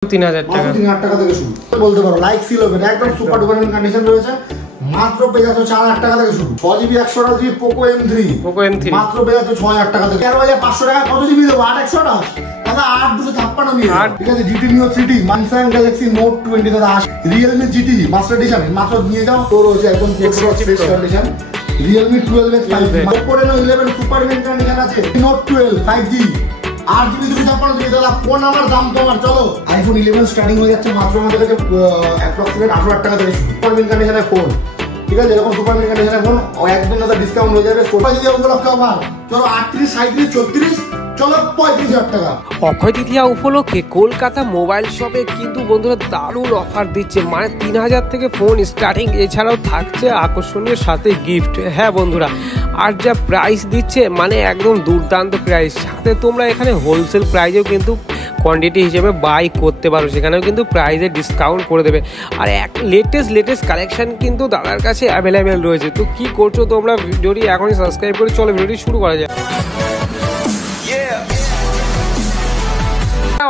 3000 টাকা, 3000 টাকা থেকে শুরু বলতে পারো। লাইক সিল হবে একদম সুপার ডুপার কন্ডিশন রয়েছে, মাত্র পেয়ে যাচ্ছে 4000 টাকা থেকে শুরু। 6GB 128GB পোকো M3 মাত্র পেয়ে যাচ্ছে 6000 টাকা থেকে। 13500 টাকা কত জিবি দেবো? 8/128 দাদা, 8256 নিয়ে ঠিক আছে। GT Neo 3D Samsung Galaxy Note 20 দাদা, Realme GT মাস্টার এডিশন মাত্র নিয়ে যাও। তোর হচ্ছে একদম fresh condition. Realme 12X 5G, Oppo Reno 11 super mint condition আছে। Note 12 5G 8GB 256GB দাদা, ফোন আমার দাম তোমার। চলো iPhone 11 স্টার্টিং হয়ে যাচ্ছে মাত্র আমাদের কাছে অ্যাপ্রক্সিমেট 18,000 টাকা থেকে সুপার মিন্ট কন্ডিশনের ফোন। ঠিক আছে, এরকম সুপার মিন্ট কন্ডিশনের ফোন একদম দাদা ডিসকাউন্ট হয়ে যাবে। সোফা যদি উপলক্ষে আবার চলো 38, 37, 34, চলো 35,000 টাকা। অক্ষয় তৃতীয়া উপলক্ষে কলকাতা মোবাইল শপে কিন্তু বন্ধুরা দারুণ অফার দিচ্ছে, মানে 3000 থেকে ফোন স্টার্টিং, এছাড়াও থাকছে আকর্ষণীয় সাথে গিফট। হ্যাঁ বন্ধুরা, আর যা প্রাইস দিচ্ছে মানে একদম দুর্দান্ত প্রাইস, সাথে তোমরা এখানে হোলসেল প্রাইসেও কিন্তু কোয়ান্টিটি হিসেবে বাই করতে পারো, সেখানেও কিন্তু প্রাইসে ডিসকাউন্ট করে দেবে। আর এক লেটেস্ট কালেকশন কিন্তু দাদার কাছে অ্যাভেলেবেল রয়েছে। তো কি করছো তোমরা, ভিডিওটি এখনই সাবস্ক্রাইব করে চলো ভিডিওটি শুরু করা যায়।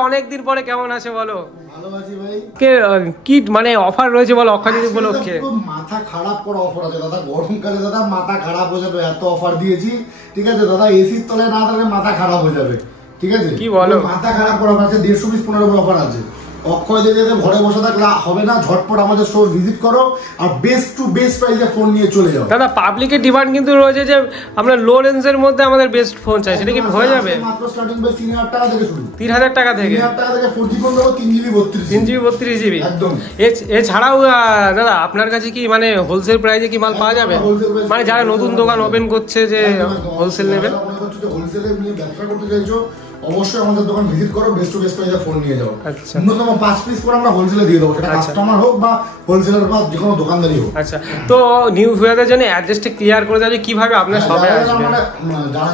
অনেকদিন পরে কেমন আছে বলো? ভালো আছি ভাই। কি মানে অফার রয়েছে বলো অক্ষয় তৃতীয়া উপলক্ষে? মাথা খারাপ করা অফার আছে দাদা, গরমকালে দাদা মাথা খারাপ হয়ে যাবে, এত অফার দিয়েছি। ঠিক আছে দাদা, এসির তলায় না থাকলে মাথা খারাপ হয়ে যাবে। ঠিক আছে, কি বলো, মাথা খারাপ করা অফার আছে। 150 পিস 15 অফার আছে। অক্ষয় তৃতীয়াতে ঘরে বসে থাকলে হবে না, ঝটপট আমাদের স্টোর ভিজিট করো আর বেস্ট টু বেস্ট প্রাইসে ফোন নিয়ে চলে যাও। দাদা পাবলিকের ডিমান্ড কিন্তু রয়েছে যে আমরা লো রেঞ্জের মধ্যে আমাদের বেস্ট ফোন চাই, সেটা কি হয়ে যাবে? মাত্র স্টার্টিং প্রাইস 3000 টাকা থেকে শুরু। 3000 টাকা থেকে 3000 টাকা থেকে 4G ফোন দেবো, 3GB 32GB একদম। এছাড়াও দাদা আপনার কাছে কি মানে হোলসেল প্রাইসে কি মাল পাওয়া যাবে? মানে যারা নতুন দোকান ওপেন করছে যে হোলসেল নেবেন, হোলসেলে নিয়ে ব্যবসা করতে চাইছো, অবশ্যই আমাদের দোকান ভিজিট করো, বেস্ট টু বেস্ট প্রাইসে ফোন নিয়ে যাও। আচ্ছা, ন্যূনতম 5 পিস করে আমরা হোলসেলে দিয়ে দেবো, সেটা কাস্টমার হোক বা হোলসেলার বা যে কোনো দোকানদারই হোক। আচ্ছা, তো নিউ ভিউয়ারদের জন্য অ্যাড্রেসটা ক্লিয়ার করে দেবে কিভাবে আপনার শপে আসবে।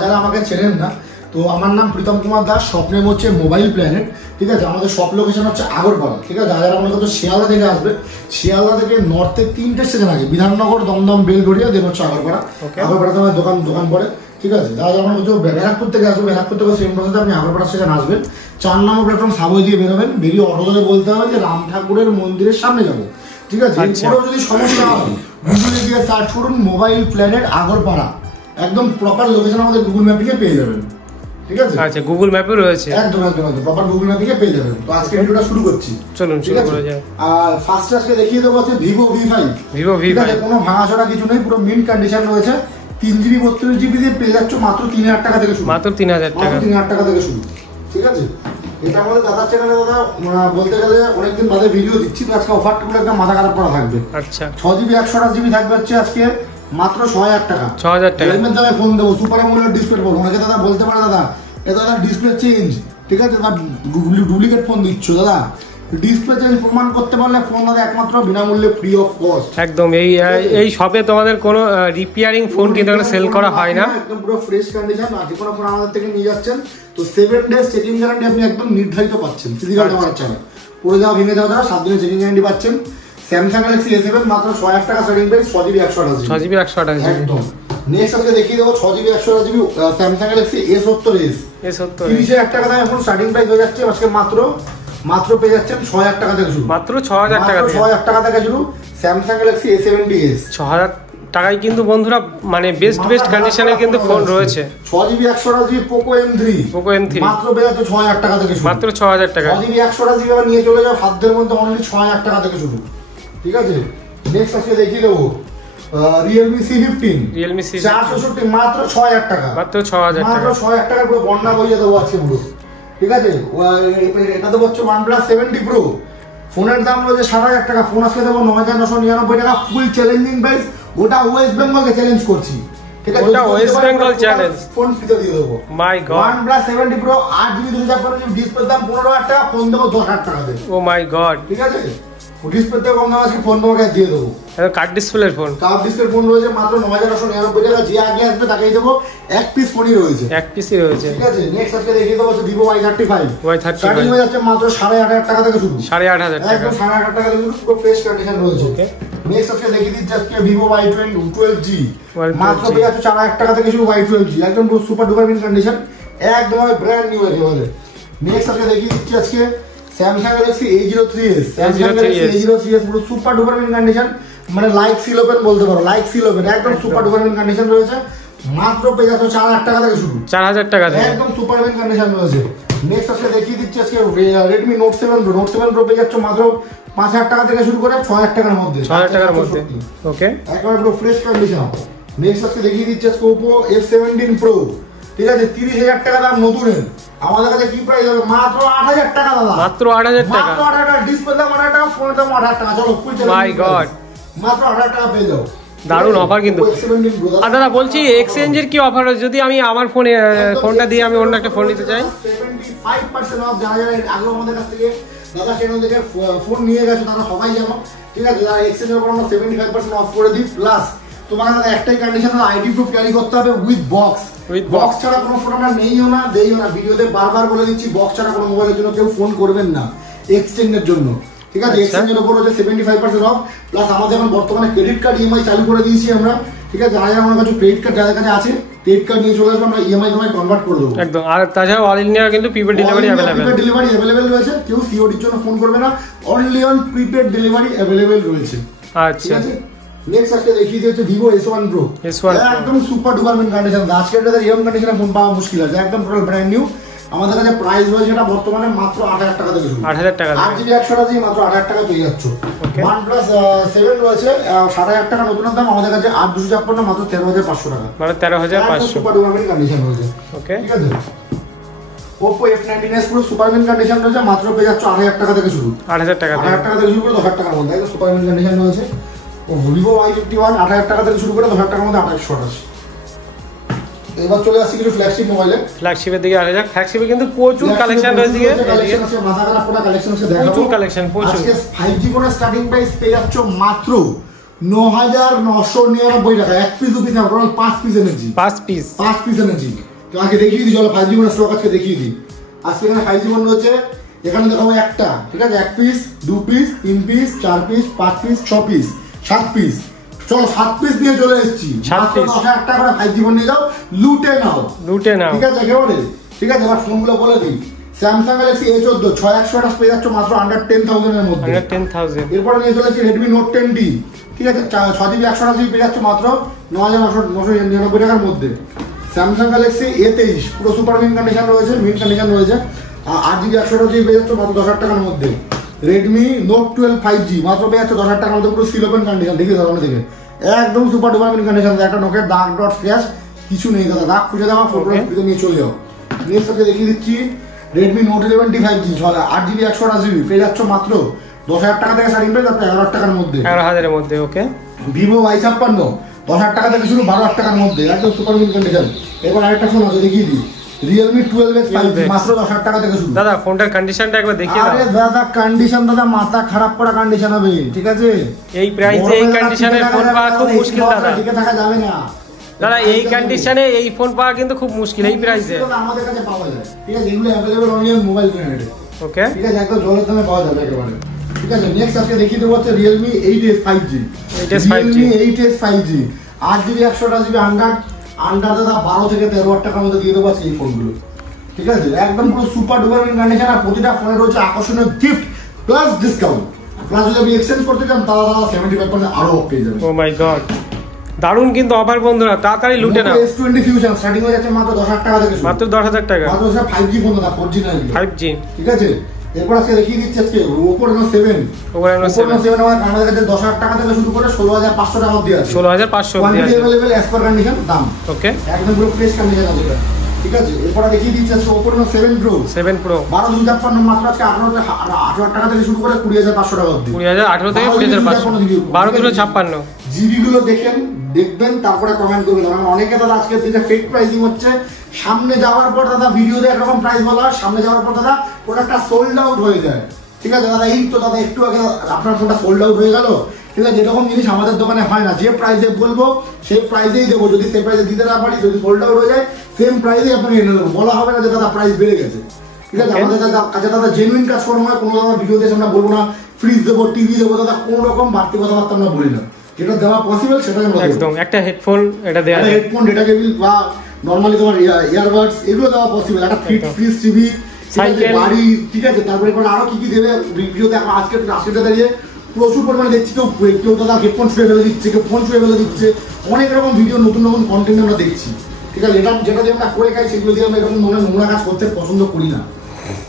যারা আমাকে চেনেন না, তো আমার নাম প্রীতম কুমার দাস, শপ নেম হচ্ছে মোবাইল প্ল্যানেট। ঠিক আছে, আমাদের শপ লোকেশন হচ্ছে আগরপাড়া। ঠিক আছে, যারা আমাদের কাছে শিয়ালদা থেকে আসবে, শিয়ালদা থেকে নর্থে 3টে স্টেশন আছে, বিধাননগর, দমদম, বেলগড়িয়া, দেন হচ্ছে আগরপাড়া। আগরপাড়াতে আমার দোকান পড়ে। ঠিক আছে, যারা আমার হচ্ছে ব্যারাকপুর থেকে আসবে, ব্যারাকপুর থেকে সেম প্রসেসে আপনি আগরপাড়া স্টেশন আসবেন, 4 নম্বর প্ল্যাটফর্ম সাবওয়ে দিয়ে বেরোবেন, বেরিয়ে অটো ধরে বলতে হবে যে রাম ঠাকুরের মন্দিরের সামনে যাবো। ঠিক আছে, এরপরেও যদি সমস্যা হয় গুগলে গিয়ে সার্চ করুন মোবাইল প্ল্যানেট আগরপাড়া, একদম প্রপার লোকেশন আমাদের গুগল ম্যাপ থেকে পেয়ে যাবেন। ঠিক আছে, আচ্ছা গুগল ম্যাপে রয়েছে, একদম প্রপার গুগল ম্যাপ থেকে পেয়ে যাবেন। তো আজকে ভিডিওটা শুরু করছি, চলুন শুরু করা যাক। আর ফার্স্ট আজকে দেখিয়ে দেবো হচ্ছে ভিভো V5। কোনো ভাঙাচোরা কিছু নেই, পুরো মিন্ট কন্ডিশন রয়েছে। 3GB 32GB দিয়ে পেয়ে যাচ্ছ মাত্র 3000 টাকা থেকে শুরু। মাত্র 3000 টাকা, 3000 টাকা থেকে শুরু। ঠিক আছে, এটা আমাদের দাদার চ্যানেলে দাদা বলতে গেলে অনেকদিন বাদে ভিডিও দিচ্ছি, তো আজকে অফারটা পুরো একদম মাথা খারাপ করা থাকবে। আচ্ছা, 6GB 128GB থাকবে হচ্ছে আজকে মাত্র 6000 টাকা। 6000 টাকা এর দামে ফোন দেবো, সুপার অ্যামোলেড ডিসপ্লে ফোন। অনেকে দাদা বলতে পারে দাদা এটা দাদা ডিসপ্লে চেঞ্জ, ঠিক আছে দাদা ডুপ্লিকেট ফোন দিচ্ছ। দাদা ডিসপ্লে চেঞ্জ প্রমাণ করতে পারলে ফোন দাদা একমাত্র বিনামূল্যে ফ্রি অফ কস্ট। একদম এই শপে তোমাদের কোনো রিপেয়ারিং ফোন কিন্তু সেল করা হয় না, একদম পুরো ফ্রেশ কন্ডিশন। আর যে কোনো ফোন আমাদের থেকে নিয়ে যাচ্ছেন তো 7 ডেজ চেকিং গ্যারান্টি আপনি একদম নির্ধারিত পাচ্ছেন। ফিজিক্যাল আমার চ্যানেল পড়ে যাওয়া ভেঙে যাওয়া 7 দিনের চেকিং গ্যারান্টি পাচ্ছেন। স্যামসাং গ্যালাক্সি A7 মাত্র 6000 টাকা starting price, 6GB 128GB। 6GB 128GB একদম। নেক্সট আজকে দেখিয়ে দেবো 6GB 128GB Samsung Galaxy A70s। 30,000 টাকা দামে এখন স্টার্টিং প্রাইস হয়ে যাচ্ছে আজকে মাত্র পেয়ে যাচ্ছেন 6000 টাকা থেকে শুরু। মাত্র 6000 টাকা, 6000 টাকা থেকে শুরু স্যামসাং গ্যালাক্সি A70s। 6000 টাকায় কিন্তু বন্ধুরা মানে বেস্ট কন্ডিশনে কিন্তু ফোন রয়েছে। 6GB 128GB পোকো M3 মাত্র পেয়ে যাচ্ছে 6000 টাকা থেকে শুরু। মাত্র 6000 টাকা। 6GB 128GB আবার নিয়ে চলে যাও হাতের মধ্যে অনলি 6000 টাকা থেকে শুরু। ঠিক আছে, নেক্সট আজকে দেখিয়ে দেবো Realme C15 464 মাত্র 6000 টাকা, মাত্র 6000 টাকা, মাত্র 6000 টাকা পুরো বন্যা বইয়ে দেবো আজকে পুরো। ঠিক আছে, এটা দেবো হচ্ছে OnePlus 7T Pro। ফোনের দাম রয়েছে 7000 টাকা, ফোন আজকে দেবো 9999 টাকা, ফুল চ্যালেঞ্জিং প্রাইস। গোটা ওয়েস্ট বেঙ্গলকে চ্যালেঞ্জ করছি। ঠিক আছে, গোটা ওয়েস্ট বেঙ্গল চ্যালেঞ্জ, ফোন ফ্রিতে দিয়ে দেবো। মাই god, OnePlus 7T Pro 8GB 256GB ডিসপ্লের দাম 15000 টাকা, ফোন দেবো 10000 টাকা দেবো। ও মাই গড, ঠিক আছে, ডিসপ্লে থেকে কম দাম আজকে ফোন তোমাকে দিয়ে দেবো। কার্ড ডিসপ্লের ফোন, কার্ভ ডিসপ্লে ফোন রয়েছে মাত্র 9999 টাকা। যে আগে আসবে তাকেই দেবো, এক পিস ফোনই রয়েছে, এক পিসই রয়েছে। ঠিক আছে, নেক্সট আজকে দেখিয়ে দেবো Vivo Y35 স্টার্টিং হয়ে যাচ্ছে মাত্র 8500 টাকা থেকে শুরু। 8500 টাকা, একদম 8500 টাকা থেকে শুরু, পুরো ফ্রেশ কন্ডিশন রয়েছে। নেক্সট আজকে দেখিয়ে দিচ্ছি আজকে Vivo Y12G মাত্র পেয়ে যাচ্ছে 4000 টাকা থেকে শুরু। Y12G একদম পুরো সুপার ডুপার মিন কন্ডিশন, একদম ব্র্যান্ড নিউ একেবারে। নেক্সট আজকে দেখিয়ে দিচ্ছি আজকে Samsung Galaxy A03s, Samsung Galaxy A03s পুরো সুপার ডুপার মিন কন্ডিশন, মানে লাইক সিল ওপেন বলতে পারো, লাইক সিল ওপেন একদম সুপার ডুপার মিন কন্ডিশন রয়েছে। মাত্র পেয়ে যাচ্ছ 4000 টাকা থেকে শুরু, 4000 টাকা থেকে একদম সুপার মিন কন্ডিশন রয়েছে। নেক্সট আজকে দেখিয়ে দিচ্ছি আজকে Redmi Note 7 Pro, Note 7 Pro পেয়ে যাচ্ছ মাত্র 5000 টাকা থেকে শুরু করে 6000 টাকার মধ্যে, 6000 টাকার মধ্যে। ওকে, একেবারে পুরো ফ্রেশ কন্ডিশন। নেক্সট আজকে দেখিয়ে দিচ্ছি আজকে Oppo F17 Pro, ঠিক আছে 30000 টাকা দাম নতুনের। আমাদের কাছে কি প্রাইস হবে? মাত্র 8000 টাকা দাদা, মাত্র 8000 টাকা, মাত্র 8000 টাকা। ডিসপ্লে দাম 8000 টাকা, ফোন দাম 8000 টাকা। চলো কুইক চলো, মাই গড, মাত্র 8000 টাকা পেয়ে যাও। দারুণ অফার কিন্তু। আর দাদা বলছি এক্সচেঞ্জের কি অফার আছে? যদি আমি আমার ফোনটা দিয়ে আমি অন্য একটা ফোন নিতে চাই, 75% অফ। যারা যারা আগে আমাদের কাছ থেকে দাদা চ্যানেল থেকে ফোন নিয়ে গেছে তারা সবাই জানো, ঠিক আছে? যারা এক্সচেঞ্জের উপর আমরা 75% অফ করে দিই। প্লাস তোমার একটাই কন্ডিশন, আইডি প্রুফ ক্যারি করতে হবে উইথ বক্স। বক্স ছাড়া কোনো ফোন আমরা নেইও না, দেইও না। ভিডিওতে বারবার বলে দিচ্ছি, বক্স ছাড়া কোনো মোবাইলের জন্য কেউ ফোন করবেন না এক্সচেঞ্জের জন্য, ঠিক আছে? এক্সচেঞ্জের উপর হচ্ছে 75% অফ। প্লাস আমাদের এখন বর্তমানে ক্রেডিট কার্ড ইএমআই চালু করে দিয়েছি আমরা, ঠিক আছে? যারা আমার কাছে ক্রেডিট কার্ড যাদের কাছে আছে, ক্রেডিট কার্ড নিয়ে চলে আসবে, আমরা ইএমআই তোমায় কনভার্ট করে দেবো একদম। আর তাছাড়া অল ইন্ডিয়া কিন্তু প্রিপেড ডেলিভারি অ্যাভেলেবেল রয়েছে। কেউ সিওডির জন্য ফোন করবে না, only on prepaid delivery available রয়েছে। আচ্ছা, নেক্সট আজকে দেখিয়ে দিচ্ছি Vivo S1 Pro, একদম সুপার ডুপার মিন কন্ডিশন। আজকের ডেটে এরকম কন্ডিশনে ফোন পাওয়া মুশকিল আছে, একদম টোটাল ব্র্যান্ড নিউ। আমাদের কাছে প্রাইস রয়েছে এটা বর্তমানে মাত্র 8000 টাকা থেকে শুরু, 8000 টাকা, 8GB 128GB মাত্র 8000 টাকা পেয়ে যাচ্ছ। OnePlus 7 রয়েছে 7000 টাকা নতুন দাম, আমাদের কাছে 8256 মাত্র 13500 টাকা, মানে 13500, সুপার ডুপার মিন কন্ডিশন রয়েছে। ওকে, ঠিক আছে? Oppo F19s পুরো সুপার মিন কন্ডিশন রয়েছে, মাত্র পেয়ে যাচ্ছ 8000 টাকা থেকে শুরু, 8000 টাকা, 8000 টাকা থেকে শুরু করে 10000 টাকার মধ্যে, একদম সুপার মিন কন্ডিশন রয়েছে। Vivo Y51 8000 টাকা থেকে শুরু করে 10000 টাকার মধ্যে 2828। এবার চলে আসছি কিছু ফ্ল্যাগশিপ মোবাইলে। ফ্ল্যাগশিপের দিকে আসা যাক। ফ্ল্যাগশিপে কিন্তু প্রচুর কালেকশন রয়েছে, কালেকশন আছে, মাথা খারাপ করা কালেকশন আছে, দেখাবো প্রচুর কালেকশন, প্রচুর। আজকে 5G ফোনের স্টার্টিং প্রাইস পেয়ে যাচ্ছ মাত্র 9999 টাকা। এক পিস দু পিস না, টোটাল 5 পিস এনেছি, 5 পিস এনেছি। তো আগে দেখিয়ে দিই, চলো 5G ফোনের স্টক আজকে দেখিয়ে দিই। আজকে এখানে 5G ফোন রয়েছে, এখানে দেখাবো একটা, ঠিক আছে? 1 piece 2 piece 3 piece 4 piece 5 piece 6 piece 7 piece. চলো 7 পিস নিয়ে চলে এসেছি, 9000 টাকা করে 5G ফোন নিয়ে যাও, লুটে নাও, ঠিক আছে? একেবারে ঠিক আছে। এবার ফোনগুলো বলে দিই। স্যামসাং গ্যালাক্সি A14 6128 পেয়ে যাচ্ছ মাত্র আন্ডার 10000 এর মধ্যে, 10000। এরপরে নিয়ে চলেছি Redmi Note 10D, ঠিক আছে? 6GB 128GB পেয়ে যাচ্ছ মাত্র 9999 টাকার মধ্যে। স্যামসাং গ্যালাক্সি A23 পুরো সুপার মিন কন্ডিশন রয়েছে, 8GB 128GB পেয়ে যাচ্ছ মাত্র 10000 টাকার মধ্যে। Redmi Note 12 5G মাত্র পেয়ে যাচ্ছ 10000 টাকার মধ্যে, পুরো সিল ওপেন কন্ডিশন। দেখিয়ে দাও থেকে একদম সুপার ডুপার মিন কন্ডিশন। একটা নোকের দাগ ডট স্ক্র্যাচ কিছু নেই দাদা, দাগ খুঁজে দেওয়া, ফটো নিয়ে চলে যাও। নেক্সট আজকে দেখিয়ে দিচ্ছি Redmi Note 11 5G 8GB 128GB পেয়ে যাচ্ছ মাত্র 10000 টাকা থেকে স্টার্টিং প্রাইস, 11000 টাকার মধ্যে, 11000 এর মধ্যে। ওকে, Vivo Y56 10000 টাকা থেকে শুরু, 12000 টাকার মধ্যে, একদম সুপার মিন কন্ডিশন। এবার আরেকটা ফোন আছে দেখিয়ে দিই, Realme 12X 5G মাত্র 10000 টাকা থেকে শুরু। দাদা ফোনটার কন্ডিশনটা একবার দেখিয়ে দাও। আরে দাদা কন্ডিশন দাদা মাথা খারাপ করা কন্ডিশন হবে, ঠিক আছে? এই প্রাইসে এই কন্ডিশনে ফোন পাওয়া খুব মুশকিল দাদা, ঠিক থাকা যাবে না দাদা। এই কন্ডিশনে এই ফোন পাওয়া কিন্তু খুব মুশকিল এই প্রাইসে। আমাদের কাছে পাওয়া যায়, ঠিক আছে? এগুলো अवेलेबल অনলি অন মোবাইল প্ল্যানেটে, ওকে, ঠিক আছে? একদম জলের দামে পাওয়া যাবে একেবারে, ঠিক আছে? নেক্সট আজকে দেখিয়ে দেবো হচ্ছে Realme 8S 5G, Realme 8S 5G 8GB 128GB under দাদা 12 থেকে 13000 টাকার মধ্যে দিয়ে দেবো আজকে এই ফোনগুলো, ঠিক আছে? একদম পুরো সুপার ডুপার মিন কন্ডিশন। আর প্রতিটা ফোনে রয়েছে আকর্ষণীয় গিফট প্লাস ডিসকাউন্ট। প্লাস যদি আপনি এক্সচেঞ্জ করতে চান তাহলে 75% আরো অফ পেয়ে যাবেন। ও মাই গড, দারুণ কিন্তু অফার বন্ধুরা, তাড়াতাড়ি লুটে নাও। S20 Fusion স্টার্টিং হয়ে যাচ্ছে মাত্র 10000 টাকা থেকে, মাত্র 10000 টাকা, মাত্র 5G ফোন না, 4G না, 5G, ঠিক আছে? এরপর আজকে দেখিয়ে দিচ্ছি আজকে Oppo Reno 7 আমাদের কাছে 10000 টাকা থেকে শুরু করে 16500 টাকা অবধি আছে, 16500 অবধি আছে, अवेलेबल এস পার কন্ডিশন দাম, ওকে? একদম পুরো ফ্রেশ কন্ডিশন আছে, ঠিক আছে? এরপর দেখিয়ে দিচ্ছি আজকে Oppo Reno 7 Pro 12256 মাত্র আজকে 18000 টাকা থেকে শুরু করে 20500 টাকা অবধি, 20018 থেকে 20500, 12256 জিবি গুলো দেখবেন তারপরে কমেন্ট করবেন। কারণ অনেকে দাদা আজকে দিনে ফেক প্রাইসিং হচ্ছে, সামনে যাওয়ার পর দাদা ভিডিওতে একরকম প্রাইস বলা, সামনে যাওয়ার পর দাদা প্রোডাক্টটা সোল্ড আউট হয়ে যায়, ঠিক আছে দাদা? এই তো দাদা একটু আগে আপনার ফোনটা সোল্ড আউট হয়ে গেল, ঠিক আছে? এরকম জিনিস আমাদের দোকানে হয় না, যে প্রাইসে বলবো সেই প্রাইসেই দেবো। যদি সেই প্রাইসে দিতে না পারি, যদি সোল্ড আউট হয়ে যায়, সেম প্রাইসেই আপনাকে এনে দেবো, বলা হবে না যে দাদা প্রাইস বেড়ে গেছে, ঠিক আছে? আমাদের কাছে দাদা জেনুইন কাজকর্ম হয়, কোনো দাদা ভিডিওতে আমরা বলবো না ফ্রিজ দেবো টিভি দেবো, দাদা কোনো রকম বাড়তি কথাবার্তা আমরা বলি না। যেটা দেওয়া পসিবল সেটাই আমরা একদম। একটা হেডফোন এটা দেয়া, হেডফোন, ডেটা কেবল বা নরমালি তোমার ইয়ারবাডস এগুলো দেওয়া পসিবল। একটা ফ্রিজ টিভি সাইকেল, বাড়ি, ঠিক আছে। তারপরে আরো কি কি দেবে ভিডিওতে এখন আজকে রাশিটা দাঁড়িয়ে প্রচুর পরিমাণে দেখছি। কেউ দাদা হেডফোন ছুঁয়ে ফেলে দিচ্ছে, কেউ ফোন ছুঁয়ে ফেলে দিচ্ছে, অনেক রকম ভিডিও, নতুন নতুন কন্টেন্ট আমরা দেখছি, ঠিক আছে। যেটা দিয়ে আমরা করে খাই সেগুলো দিয়ে আমরা এরকম নোংরা কাজ করতে পছন্দ করি না,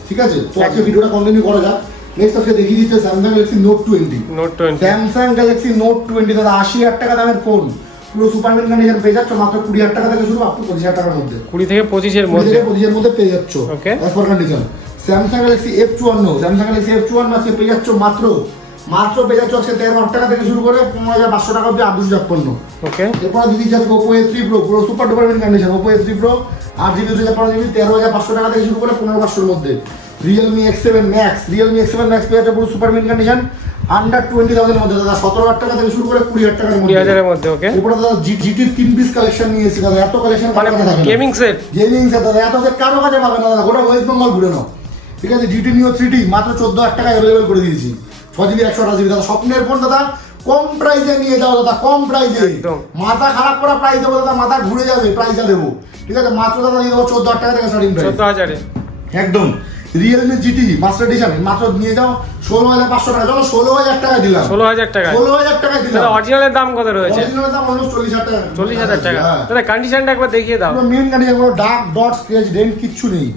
ঠিক আছে। তো আজকে ভিডিওটা কন্টিনিউ করা যাক। নেক্সট আজকে দেখিয়ে দিচ্ছে Samsung Galaxy note 20। Samsung Galaxy note 20 দাদা 80,000 টাকা দামের ফোন, পুরো সুপারম্যান কন্ডিশন পেয়ে যাচ্ছ মাত্র 20,000 টাকা থেকে শুরু আপ টু 25,000 টাকার মধ্যে। 20 থেকে 25 এর মধ্যে পেয়ে যাচ্ছ এস পার কন্ডিশন। স্যামসাং গ্যালাক্সি F51 আজকে পেয়ে যাচ্ছ মাত্র পেয়ে যাচ্ছ আজকে 13,000 টাকা থেকে শুরু করে 15,500 টাকা অবধি 8,256। ওকে, এরপর দিদি যাচ্ছে Oppo A3 Pro, পুরো super duper condition. Oppo A3 Pro 8GB 256GB 13,500 টাকা থেকে শুরু করে 15,500 এর মধ্যে। Realme X7 Max পেয়ে যাচ্ছে পুরো সুপার মিন কন্ডিশন আন্ডার 20,000 এর মধ্যে দাদা, 17,000 টাকা থেকে শুরু করে 20,000 টাকার মধ্যে, 20,000 এর মধ্যে। ওকে, এরপর দাদা GT 3 পিস কালেকশন নিয়েছি দাদা, এত কালেকশন কারো কাছে থাকে না। গেমিং সেট দাদা, এত সেট কারো কাছে পাবে না দাদা, গোটা ওয়েস্ট বেঙ্গল ঘুরে নাও, ঠিক আছে। GT Neo 3D মাত্র 14,000 টাকা अवेलेबल করে দিয়েছি, 6GB 128GB দাদা, স্বপ্নের ফোন দাদা, কম প্রাইসে নিয়ে যাও দাদা, কম প্রাইসে, মাথা খারাপ করা প্রাইস দেবো দাদা, মাথা ঘুরে যাবে প্রাইসটা দেবো, ঠিক আছে। মাত্র দাদা দিয়ে দেবো 14,000 টাকা থেকে স্টার্টিং প্রাইস, 14,000 একদম। Realme GT মাস্টার এডিশন মাত্র নিয়ে যাও 16,500 টাকা, চলো 16,000 টাকা দিলাম, 16,000 টাকা দিলাম। অরিজিনালের দাম কত রয়েছে? অরিজিনালের দাম অলমোস্ট 40,000 টাকা, 40,000 টাকা। দাদা কন্ডিশনটা একবার দেখিয়ে দাও। পুরো মিন কন্ডিশন, পুরো ডার্ক ডট স্ক্র্যাচ ডেন্ট কিচ্ছু নেই,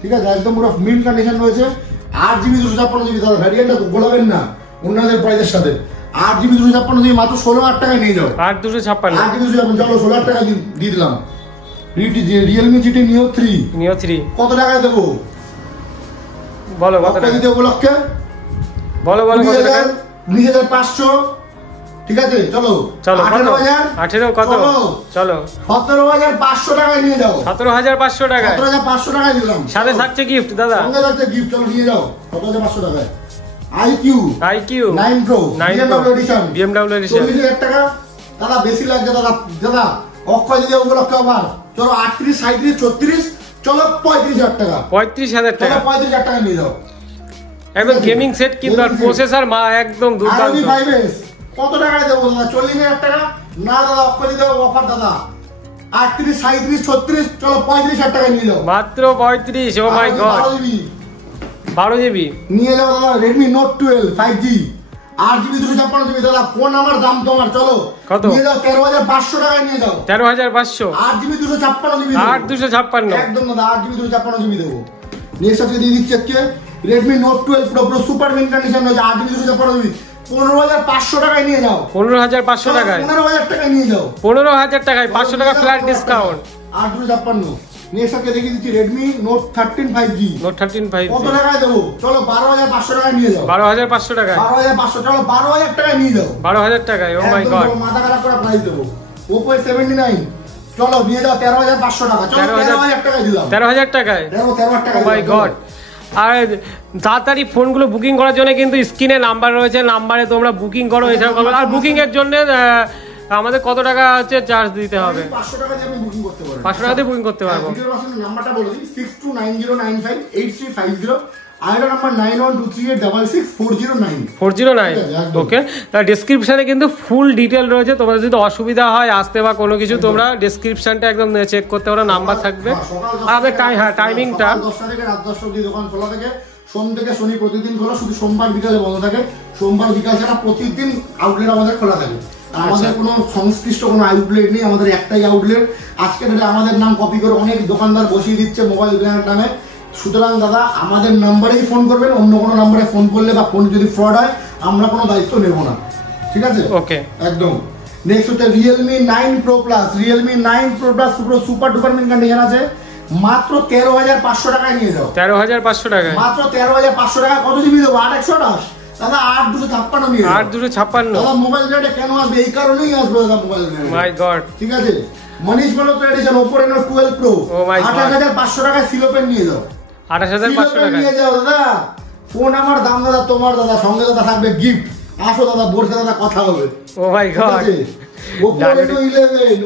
ঠিক আছে, একদম পুরো মিন কন্ডিশন রয়েছে। 8GB 256GB দাদা, ভ্যারিয়েন্টটা গোলাবেন না অন্যদের প্রাইসের সাথে। 8GB 256GB মাত্র 16,000 টাকায় নিয়ে যাও। 8GB 256 চলো 16,000 টাকা দিয়ে দিলাম। Realme GT Neo 3 কত টাকায় দেবো বলো, কত টাকা দিতে উপলক্ষে বলো কত টাকা? 20,500, ঠিক আছে। চলো 18 কত? চলো 17,500 টাকায় নিয়ে যাও, 17,500 টাকা, 17,500 টাকায় দিলাম। সাথে থাকছে গিফট দাদা, সঙ্গে থাকছে গিফট, চলো নিয়ে যাও 17,500 টাকায়। IQ 9 Pro BMW এডিশন 40,000 টাকা দাদা, বেশি লাগছে দাদা অক্ষয় যদি উপলক্ষে আবার চলো 38 37 34 চলো 35,000 টাকা, 35,000 টাকা, 35,000 টাকা নিয়ে যাও। একদম গেমিং সেট কিন্তু, আর প্রসেসর একদম দুর্দান্ত। কত টাকায় দেবো দাদা? 40,000 টাকা না দাদা, অক্ষয় দিতে অফার দাদা 38 37 36 চলো 35,000 টাকা নিয়ে যাও, মাত্র 35। ও মাই গড, 12GB নিয়ে যাও দাদা। Redmi Note 12 5G 8GB 256GB দাদা, ফোন আমার দাম তোমার, চলো কত নিয়ে যাও? 13,500 টাকায় নিয়ে যাও, 13,500। 8GB 256GB 8,256 একদম দাদা, 8GB 256GB দেবো। নেক্সট আজকে দিয়ে দিচ্ছি আজকে Redmi Note 12 Pro পুরো সুপার মিন কন্ডিশন রয়েছে, 8GB 256GB 15,500 টাকায় নিয়ে যাও, 15,500 টাকায়, 15,000 টাকায় নিয়ে যাও, 15,000 টাকায় 500 টাকা ফ্ল্যাট ডিসকাউন্ট, 8,256। নেক্সট আজকে দেখিয়ে দিচ্ছি Redmi Note 13 5G কত টাকায় দেবো? চলো 12,500 টাকায় নিয়ে যাও, 12,500 টাকায়, 12,500 চলো 12,000 টাকায় নিয়ে যাও, 12,000 টাকায়। ও মাই গড, মাথা খারাপ করা প্রাইস দেবো। Oppo A79 চলো নিয়ে যাও 13,500 টাকা, চলো 13,000 টাকায় দিলাম, 13,000 টাকায়, 13,000 টাকা। ও মাই গড। আর তাড়াতাড়ি ফোনগুলো বুকিং করার জন্য কিন্তু স্ক্রিনে নাম্বার রয়েছে, নাম্বারে তোমরা বুকিং করো। এছাড়াও আর বুকিং এর জন্য আমাদের কত টাকা হচ্ছে চার্জ দিতে হবে? 500 টাকা দিয়ে আপনি বুকিং করতে পারবেন, 500 টাকা দিয়ে বুকিং করতে পারবো। ভিডিওর পাশে নাম্বারটা বলে দিই 6290958350, আর এটা নাম্বার 9123866409। ওকে, তার ডেসক্রিপশনে কিন্তু ফুল ডিটেল রয়েছে, তোমাদের যদি অসুবিধা হয় আসতে বা কোনো কিছু, তোমরা ডেসক্রিপশনটা একদম চেক করতে পারো, নাম্বার থাকবে। আর আমাদের টাইমিংটা 10টা থেকে রাত 10টা অবধি দোকান খোলা থাকে, সোম থেকে শনি প্রতিদিন খোলা, শুধু সোমবার বিকালে বন্ধ থাকে। সোমবার বিকাল ছাড়া প্রতিদিন আউটলেট আমাদের খোলা থাকে। আমাদের কোনো সংশ্লিষ্ট কোনো আউটলেট নেই, আমাদের একটাই আউটলেট। আজকে আমাদের নাম কপি করে অনেক দোকানদার বসিয়ে দিচ্ছে মোবাইল ব্র্যান্ড নামে, সুতরাং দাদা আমাদের নাম্বারেই ফোন করবেন, অন্য কোনো নাম্বারে ফোন করলে বা ফোন যদি ফ্রড হয় আমরা কোনো দায়িত্ব নেব না, ঠিক আছে? ওকে, একদম। নেক্সট হচ্ছে Realme 9 Pro Plus পুরো সুপার ডুপার মিন কন্ডিশন আছে, মাত্র 13,500 টাকায় নিয়ে যাও, 13,500 টাকায়, মাত্র 13,500 টাকা। কত জিবি দেবো? 8/128 দাদা, 8/256 নিয়ে 8/256 দাদা। মোবাইল ব্র্যান্ডে কেন আসবে? এই কারণেই আসবে দাদা মোবাইল ব্র্যান্ড, মাই গড, ঠিক আছে। মনীষ Malhotra addition Oppo Reno 12 Pro 28,500 টাকায় সিলোপেন নিয়ে যাও, 28,500 টাকায় নিয়ে যাও দাদা। ফোন আমার দাম দাদা তোমার দাদা, সঙ্গে দাদা থাকবে গিফট। আসো দাদা, বসে দাদা কথা হবে। ও মাই গড,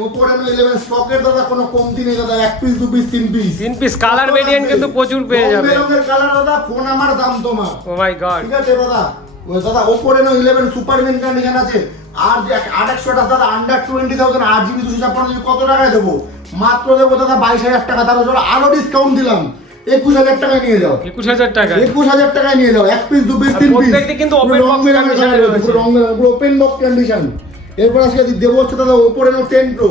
Oppo Reno 11 স্টকের দাদা কোনো কমতি নেই দাদা, 1 piece 2 piece 3 piece colour variant কিন্তু প্রচুর পেয়ে যাবে, রঙের কালার দাদা। ফোন আমার দাম তোমার, ও মাই গড, ঠিক আছে দাদা। ওই দাদা Oppo Reno 11 super mint condition আছে, আর 8/128 দাদা, আন্ডার 20,000, 8GB 256 কত টাকায় দেবো? মাত্র দেবো দাদা 22,000 টাকা। তাহলে চলো আরো ডিসকাউন্ট দিলাম, 21,000 টাকায় নিয়ে যাও। 21,000 টাকা, 21,000 টাকায় নিয়ে যাও। এক পিস 2 পিস 3 পিস প্রত্যেকটি কিন্তু ওপেন বক্স কন্ডিশনে রয়েছে, পুরো ওপেন বক্স কন্ডিশন। এরপর আজকে দেবো হচ্ছে দাদা Oppo Reno 10 Pro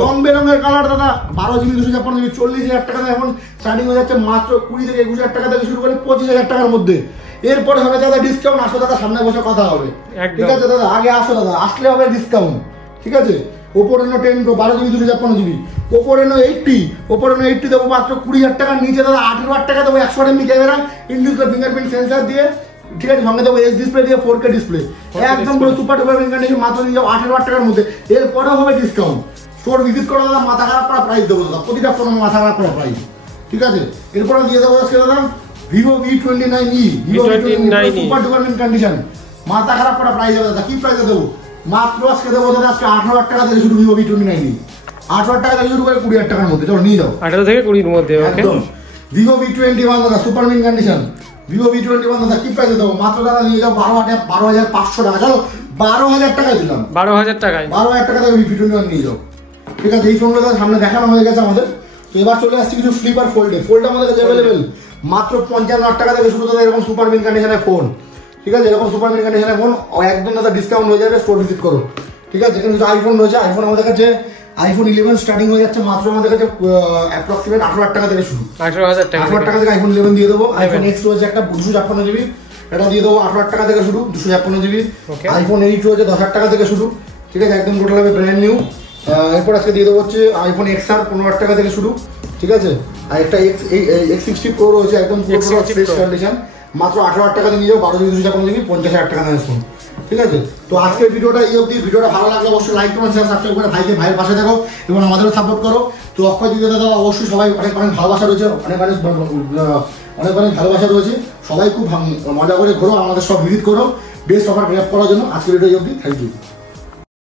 রং বেরঙের কালার দাদা 12GB 256GB 40,000 টাকা এখন স্টার্টিং হয়ে যাচ্ছে মাত্র 20 থেকে 21,000 টাকা থেকে শুরু করে 25,000 টাকার মধ্যে। এরপরে হবে দাদা ডিসকাউন্ট। আসো দাদা, সামনে বসে কথা হবে, ঠিক আছে দাদা? আগে আসো দাদা, আসলে হবে ডিসকাউন্ট, ঠিক আছে? Oppo Reno 10 Pro 12GB 256GB, Oppo Reno 80, Oppo Reno 80 দেবো মাত্র 20,000 টাকার নিচে দাদা। 18,000 টাকা দেবো 100 ক্যামেরা, ইনডিসপ্লে ফিঙ্গারপ্রিন্ট সেন্সর দিয়ে, ঠিক আছে? সঙ্গে দেবো এস ডিসপ্লে দিয়ে 4K ডিসপ্লে, একদম পুরো সুপার ডুপার কন্ডিশন, মাত্র নিয়ে যাও 18,000 টাকার মধ্যে। এরপরেও হবে ডিসকাউন্ট। স্টোর ভিজিট করো দাদা, মাথা খারাপ করা প্রাইস দেবো দাদা, প্রতিটা ফোন মাথা খারাপ করা প্রাইস, ঠিক আছে? এরপরে দিয়ে দেবো আজকে দাদা Vivo V29e, Vivo V29 super duper condition, মাথা খারাপ করা প্রাইস দেবো দাদা। কি প্রাইসে দেবো? মাত্র আজকে দেবো দাদা আজকে 18,000 টাকা থেকে শুরু Vivo V29e, 18,000 টাকা থেকে শুরু করে 20,000 টাকার মধ্যে। চলো নিয়ে যাও 18 থেকে 20 এর মধ্যে। ওকে, Vivo V21 দাদা super mint condition, Vivo V21 দাদা কি প্রাইসে দেবো? মাত্র দাদা নিয়ে যাও 12,500 টাকা। চলো 12,000 টাকায় দিলাম, 12,000 টাকায়, 12,000 টাকা থেকে V21 নিয়ে যাও, ঠিক আছে? এই ফোনগুলো দাদা সামনে দেখানো হয়ে গেছে আমাদের। তো এবার চলে আসছি কিছু ফ্লিপার ফোল্ড আমাদের কাছে অ্যাভেলেবেল মাত্র 55,000 টাকা থেকে শুরু। দাদা এরকম সুপার মিন কন্ডিশনের ফোন, ঠিক আছে? এরকম সুপার মিন কন্ডিশনের ফোন একদম দাদা ডিসকাউন্ট হয়ে যাবে, স্টোর ভিজিট করো, ঠিক আছে? এখানে কিছু আইফোন রয়েছে। আইফোন আমাদের কাছে iPhone 11 স্টার্টিং হয়ে যাচ্ছে মাত্র আমাদের কাছে অ্যাপ্রক্সিমেট 18,000 টাকা থেকে শুরু। 18,000 টাকা, 18,000 টাকা থেকে iPhone 11 দিয়ে দেবো। iPhone X রয়েছে একটা 256GB, এটা দিয়ে দেবো 18,000 টাকা থেকে শুরু, 256GB। iPhone 8 রয়েছে 10,000 টাকা থেকে শুরু, ঠিক আছে? একদম টোটাল হবে ব্র্যান্ড নিউ। এরপর আজকে দিয়ে দেবো হচ্ছে iPhone XR 15,000 টাকা থেকে শুরু, ঠিক আছে? আর একটা X60 Pro রয়েছে একদম ফ্রেশ কন্ডিশন, মাত্র 18,000 টাকা দিয়ে নিয়ে যাও, 12GB 256GB 50,000 টাকা দামের ফোন, ঠিক আছে? তো আজকের ভিডিওটা এই অবধি। ভিডিওটা ভালো লাগলে অবশ্যই লাইক করুন, শেয়ার সাবস্ক্রাইব করে ভাইয়ের পাশে থাকো এবং আমাদেরও সাপোর্ট করো। তো অক্ষয় দিদি দাদা অবশ্যই সবাই অনেক ভালোবাসা রয়েছে, অনেক ভালোবাসা রয়েছে। সবাই খুব মজা করে ঘোরো, আমাদের সব ভিজিট করো, বেস্ট অফার গ্র্যাব করার জন্য। আজকের ভিডিও এই অবধি, থ্যাংক ইউ।